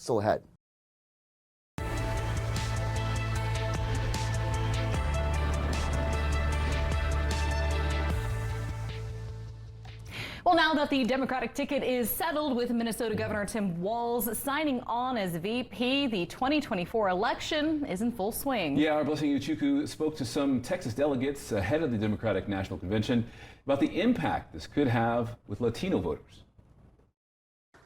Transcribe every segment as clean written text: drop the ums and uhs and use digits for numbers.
still ahead. Well, now that the Democratic ticket is settled with Minnesota Governor Tim Walz signing on as VP, the 2024 election is in full swing. Yeah, our Blessing Uchukwu spoke to some Texas delegates ahead of the Democratic National Convention about the impact this could have with Latino voters.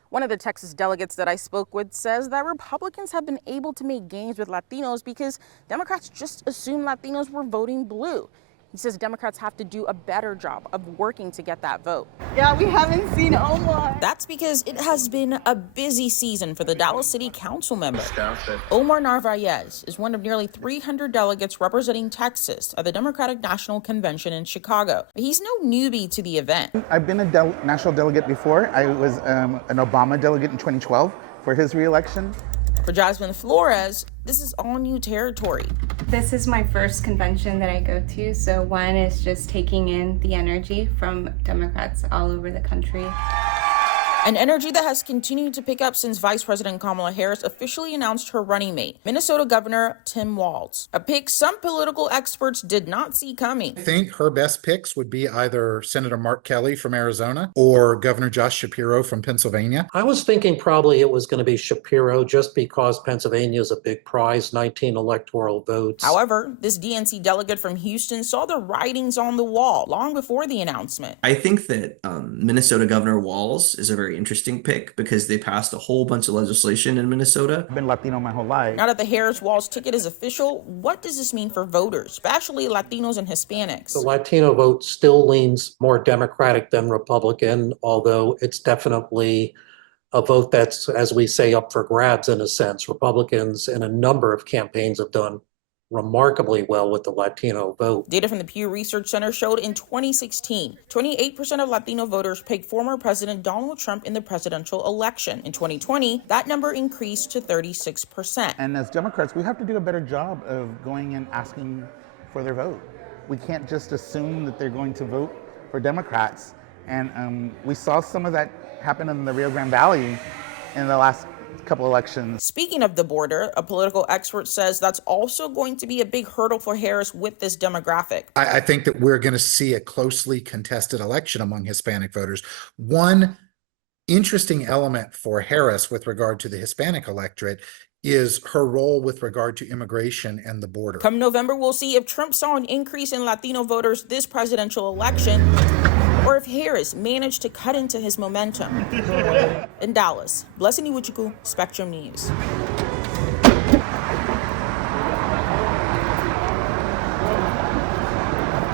One of the Texas delegates that I spoke with says that Republicans have been able to make gains with Latinos because Democrats just assumed Latinos were voting blue. He says Democrats have to do a better job of working to get that vote. Yeah, we haven't seen Omar. That's because it has been a busy season for the Dallas City Council member. Omar Narvaez is one of nearly 300 delegates representing Texas at the Democratic National Convention in Chicago. He's no newbie to the event. I've been a national delegate before. I was an Obama delegate in 2012 for his re-election. For Jasmine Flores, this is all new territory. This is my first convention that I go to, so one is just taking in the energy from Democrats all over the country. An energy that has continued to pick up since Vice President Kamala Harris officially announced her running mate, Minnesota Governor Tim Walz, a pick some political experts did not see coming. I think her best picks would be either Senator Mark Kelly from Arizona or Governor Josh Shapiro from Pennsylvania. I was thinking probably it was going to be Shapiro just because Pennsylvania is a big prize, 19 electoral votes. However, this DNC delegate from Houston saw the writings on the wall long before the announcement. I think that Minnesota Governor Walz is a very interesting pick because they passed a whole bunch of legislation in Minnesota. I've been Latino my whole life. Now that the Harris-Walz ticket is official, what does this mean for voters, especially Latinos and Hispanics? The Latino vote still leans more Democratic than Republican, although it's definitely a vote that's, as we say, up for grabs in a sense. Republicans in a number of campaigns have done remarkably well with the Latino vote. Data from the Pew Research Center showed in 2016, 28% of Latino voters picked former President Donald Trump in the presidential election. In 2020, that number increased to 36%. And as Democrats, we have to do a better job of going and asking for their vote. We can't just assume that they're going to vote for Democrats. And we saw some of that happen in the Rio Grande Valley in the last couple elections. Speaking of the border, a political expert says that's also going to be a big hurdle for Harris with this demographic. I think that we're going to see a closely contested election among Hispanic voters. One interesting element for Harris with regard to the Hispanic electorate is her role with regard to immigration and the border. Come November, we'll see if Trump saw an increase in Latino voters this presidential election, or if Harris managed to cut into his momentum. In Dallas, Blessing Uchukwu, Spectrum News.